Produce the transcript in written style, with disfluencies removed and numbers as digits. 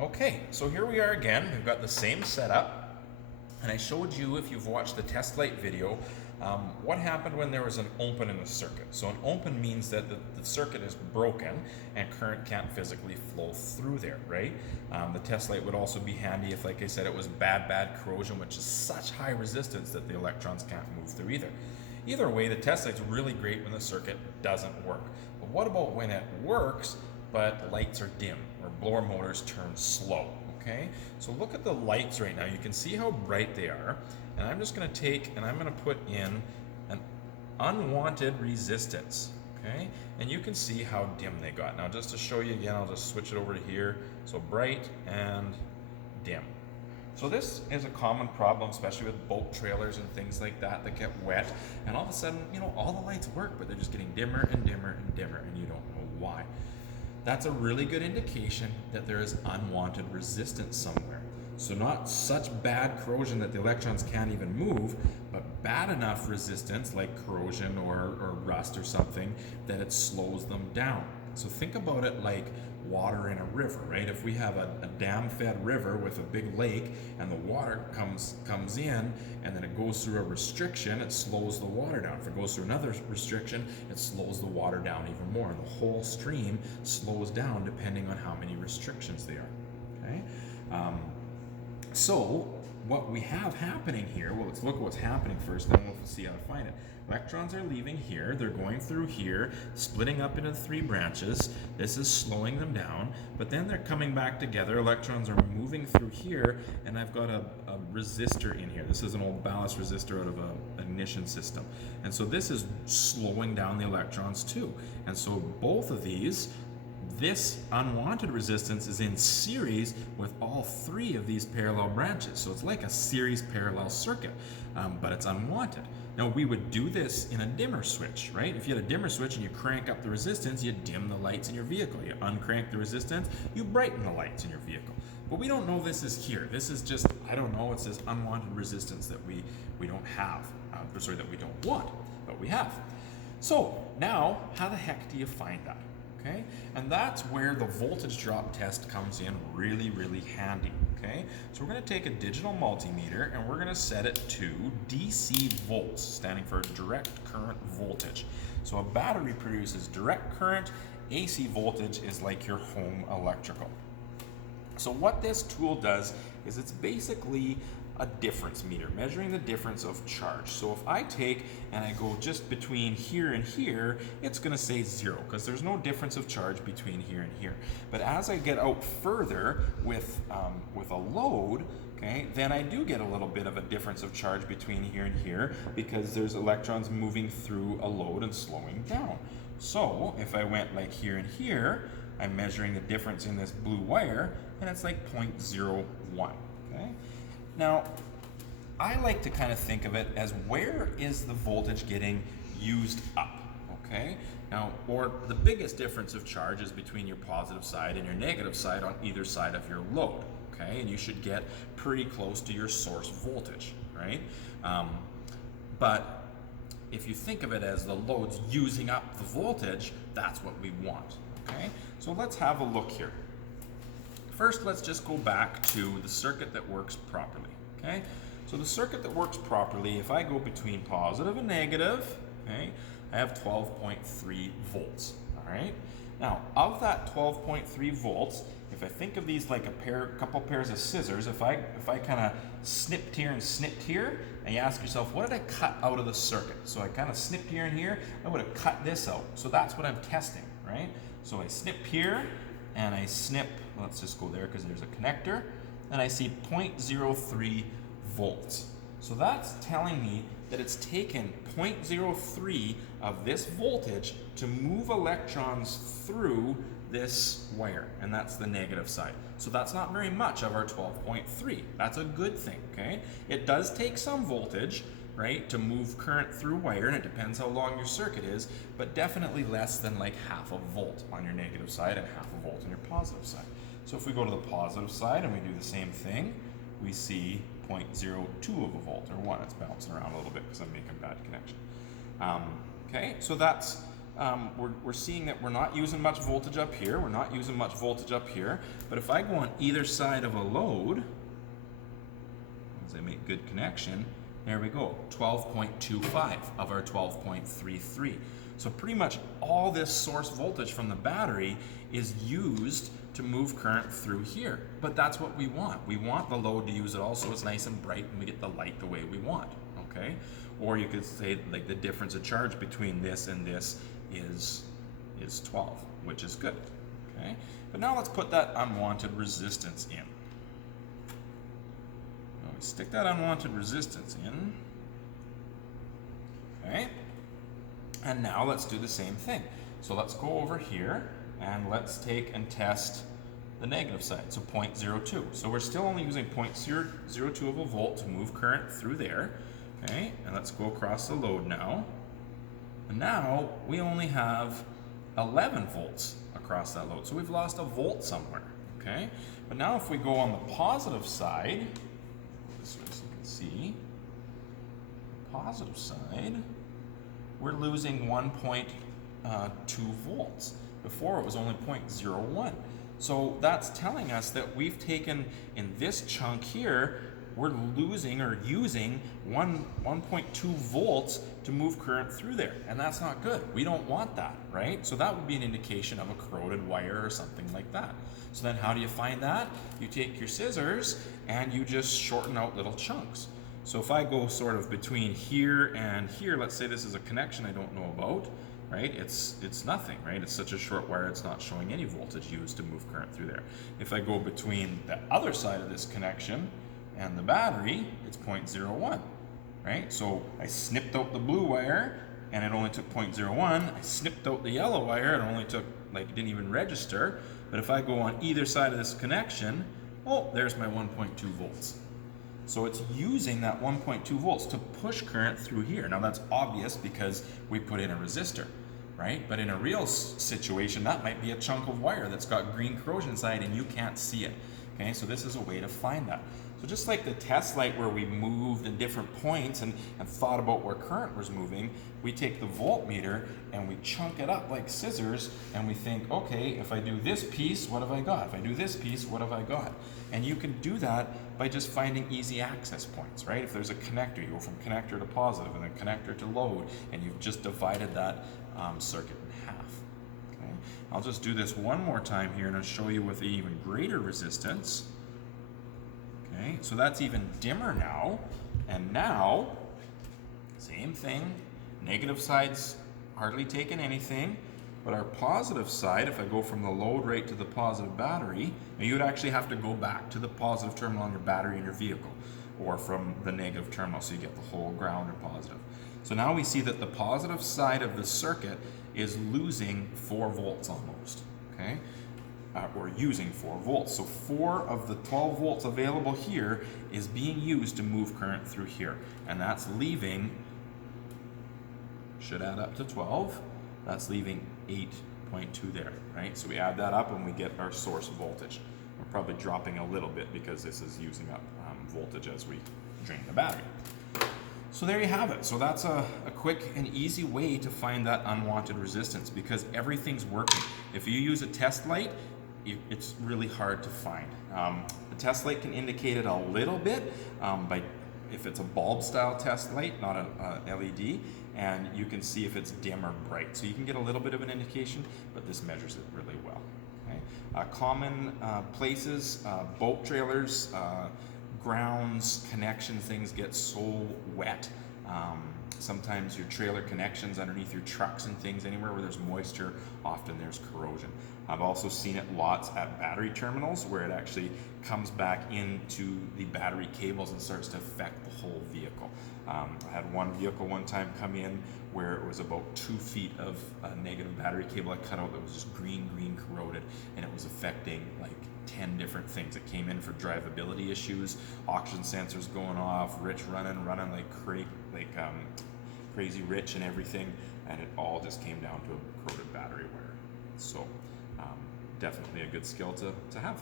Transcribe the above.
Okay, so here we are again. We've got the same setup, and I showed you, if you've watched the test light video, what happened when there was an open in the circuit. So an open means that the circuit is broken and current can't physically flow through there, right? The test light would also be handy if, like I said, it was bad corrosion, which is such high resistance that the electrons can't move through either. Either way, the test light's really great when the circuit doesn't work. But what about when it works, but lights are dim or blower motors turn slow? Okay, so look at the lights right now. You can see how bright they are, and I'm just going to take and I'm going to put in an unwanted resistance. Okay, and you can see how dim they got. Now, just to show you again, I'll just switch it over to here. So bright and dim. So this is a common problem, especially with boat trailers and things like that get wet, and all of a sudden, all the lights work, but they're just getting dimmer and dimmer and dimmer, and you don't know why. That's a really good indication that there is unwanted resistance somewhere. So not such bad corrosion that the electrons can't even move, but bad enough resistance like corrosion or rust or something that it slows them down. So think about it like water in a river, right? If we have a dam-fed river with a big lake and the water comes in and then it goes through a restriction, it slows the water down. If it goes through another restriction, it slows the water down even more. And the whole stream slows down depending on how many restrictions there are, okay? So what we have happening here, well, let's look at what's happening first, then we'll see how to find it. Electrons are leaving here, they're going through here, splitting up into 3 branches. This is slowing them down, but then they're coming back together. Electrons are moving through here, and I've got a resistor in here. This is an old ballast resistor out of an ignition system. And so this is slowing down the electrons too. And so both of these, this unwanted resistance is in series with all 3 of these parallel branches. So it's like a series parallel circuit, but it's unwanted. Now we would do this in a dimmer switch, right? If you had a dimmer switch and you crank up the resistance, you dim the lights in your vehicle. You uncrank the resistance, you brighten the lights in your vehicle. But we don't know this is here. This is just, I don't know, it's this unwanted resistance that we don't have, that we don't want, but we have. So now, how the heck do you find that? Okay, and that's where the voltage drop test comes in really handy. Okay, so we're going to take a digital multimeter and we're going to set it to DC volts, standing for direct current voltage. So a battery produces direct current, AC voltage is like your home electrical. So what this tool does is it's basically a difference meter, measuring the difference of charge. So if I take and I go just between here and here, it's going to say 0 because there's no difference of charge between here and here. But as I get out further with a load, okay, then I do get a little bit of a difference of charge between here and here because there's electrons moving through a load and slowing down. So if I went like here and here, I'm measuring the difference in this blue wire, and it's like 0.01. Okay? Now, I like to kind of think of it as where is the voltage getting used up, okay? Now, or the biggest difference of charge is between your positive side and your negative side on either side of your load, okay? And you should get pretty close to your source voltage, right? But if you think of it as the load's using up the voltage, that's what we want, okay? So let's have a look here. First, let's just go back to the circuit that works properly, okay? So the circuit that works properly, if I go between positive and negative, okay, I have 12.3 volts, all right? Now, of that 12.3 volts, if I think of these like a couple pairs of scissors, if I kind of snipped here and snipped here, and you ask yourself, what did I cut out of the circuit? So I kind of snipped here and here, I would have cut this out. So that's what I'm testing, right? So I snip here, and I snip, let's just go there because there's a connector, and I see 0.03 volts. So that's telling me that it's taken 0.03 of this voltage to move electrons through this wire, and that's the negative side. So that's not very much of our 12.3. That's a good thing, okay? It does take some voltage, right, to move current through wire, and it depends how long your circuit is, but definitely less than like half a volt on your negative side and half a volt on your positive side. So if we go to the positive side and we do the same thing, we see 0.02 of a volt, or 1. It's bouncing around a little bit because I'm making bad connection. Okay, so that's we're seeing that we're not using much voltage up here, we're not using much voltage up here, but if I go on either side of a load, as I make good connection, there we go, 12.25 of our 12.33. So pretty much all this source voltage from the battery is used to move current through here. But that's what we want. We want the load to use it all so it's nice and bright and we get the light the way we want, okay? Or you could say like the difference of charge between this and this is 12, which is good, okay? But now let's put that unwanted resistance in. Now we stick that unwanted resistance in, okay? And now let's do the same thing. So let's go over here and let's take and test the negative side, so 0.02. So we're still only using 0.002 of a volt to move current through there, okay? And let's go across the load now. And now we only have 11 volts across that load. So we've lost a volt somewhere, okay? But now if we go on the positive side, this way so you can see, positive side, we're losing 1.2 volts. Before it was only 0.01. So that's telling us that we've taken, in this chunk here, we're losing or using 1.2 volts to move current through there. And that's not good. We don't want that, right? So that would be an indication of a corroded wire or something like that. So then how do you find that? You take your scissors and you just shorten out little chunks. So if I go sort of between here and here, let's say this is a connection I don't know about, right? It's nothing, right? It's such a short wire, it's not showing any voltage used to move current through there. If I go between the other side of this connection and the battery, it's 0.01, right? So I snipped out the blue wire and it only took 0.01. I snipped out the yellow wire, it only took, like, it didn't even register. But if I go on either side of this connection, oh, there's my 1.2 volts. So it's using that 1.2 volts to push current through here. Now that's obvious because we put in a resistor, right? But in a real situation, that might be a chunk of wire that's got green corrosion inside and you can't see it, okay? So this is a way to find that. So just like the test light where we moved in different points and thought about where current was moving, we take the voltmeter and we chunk it up like scissors and we think, okay, if I do this piece, what have I got? If I do this piece, what have I got? And you can do that by just finding easy access points, right? If there's a connector, you go from connector to positive and then connector to load, and you've just divided that circuit in half, okay? I'll just do this one more time here and I'll show you with even greater resistance. Okay, so that's even dimmer now, and now, same thing, negative side's hardly taking anything, but our positive side, if I go from the load right to the positive battery, now you would actually have to go back to the positive terminal on your battery in your vehicle, or from the negative terminal, so you get the whole ground or positive. So now we see that the positive side of the circuit is losing 4 volts almost, okay? Or using 4 volts. So 4 of the 12 volts available here is being used to move current through here. And that's leaving, should add up to 12, that's leaving 8.2 there, right? So we add that up and we get our source voltage. We're probably dropping a little bit because this is using up voltage as we drain the battery. So there you have it. So that's a quick and easy way to find that unwanted resistance because everything's working. If you use a test light, it's really hard to find. The test light can indicate it a little bit by if it's a bulb style test light, not a LED, and you can see if it's dim or bright. So you can get a little bit of an indication, but this measures it really well. Okay? Common places, boat trailers, grounds, connection things get so wet. Sometimes your trailer connections underneath your trucks and things, anywhere where there's moisture, often there's corrosion. I've also seen it lots at battery terminals where it actually comes back into the battery cables and starts to affect the whole vehicle. I had one vehicle one time come in where it was about 2 feet of negative battery cable I cut out that was just green corroded, and it was affecting like 10 different things. It came in for drivability issues, oxygen sensors going off, Rich running like crazy Rich and everything, and it all just came down to a corroded battery wire. So definitely a good skill to have.